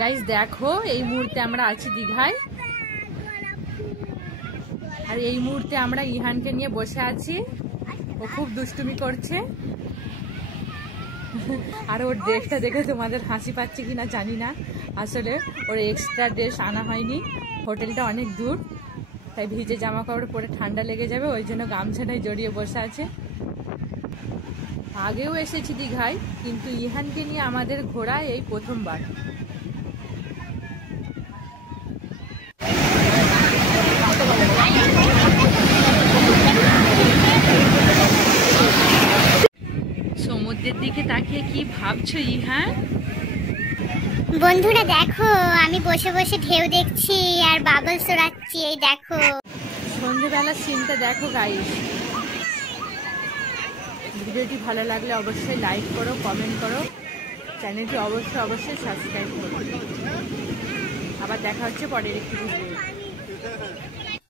Guys দেখো এই মুহূর্তে আমরা আছি দীঘায়, আর এই মুহূর্তে আমরা ইহানকে নিয়ে বসে আছি। ও খুব দুষ্টুমি করছে, আর ওর ড্রেসটা দেখে তোমাদের হাসি পাচ্ছে কিনা জানি না। আসলে ওর এক্সট্রা ড্রেস আনা হয়নি, হোটেলটা অনেক দূর, তাই ভিজে জামা কাপড় পরে ঠান্ডা লেগে যাবে, ওই জন্য গামছাটায় জড়িয়ে বসে আছে। আগেও এসেছি দীঘায়, কিন্তু ইহানকে নিয়ে আমাদের ঘোরা এই প্রথমবার। সমুদ্রের দিকে তাকিয়ে কি ভাবছো ইহান? বন্ধুরা দেখো, আমি বসে বসে ঢেউ দেখছি আর বাবলস ওড়াচ্ছি। এই দেখো সন্ধ্যেবেলার সিনটা দেখো গাইস। ভিডিওটি ভালো লাগলে অবশ্যই লাইক করো, কমেন্ট করো, চ্যানেলটি অবশ্যই সাবস্ক্রাইব করো। আবার দেখা হচ্ছে পরের একটি ভিডিও।